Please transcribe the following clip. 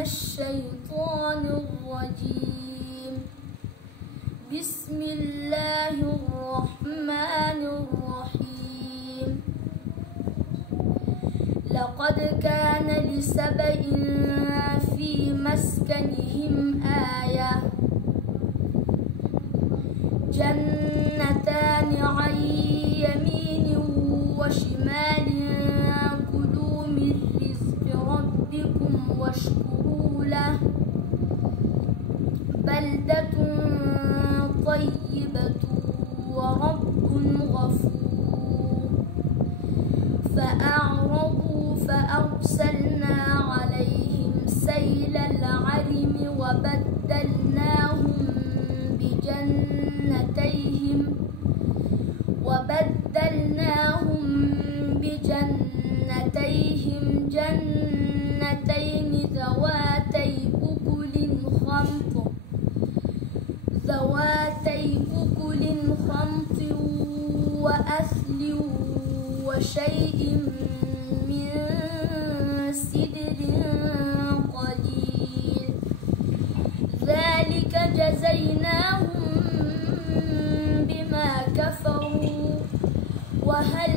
الشيطان الرجيم. بسم الله الرحمن الرحيم. لقد كان لسبإ في مسكنهم آية، جنتان عن يمين وشمال كلوا من رزق ربكم واشكروا له بلدة طيبة ورب غفور. فأعرضوا فأرسلنا عليهم سيل العرم وبدلناهم بجنتيهم جنتين ذواتي أكل خمط وأثل وشيء من سدر قليل. ذلك جزيناهم بما كفروا وهل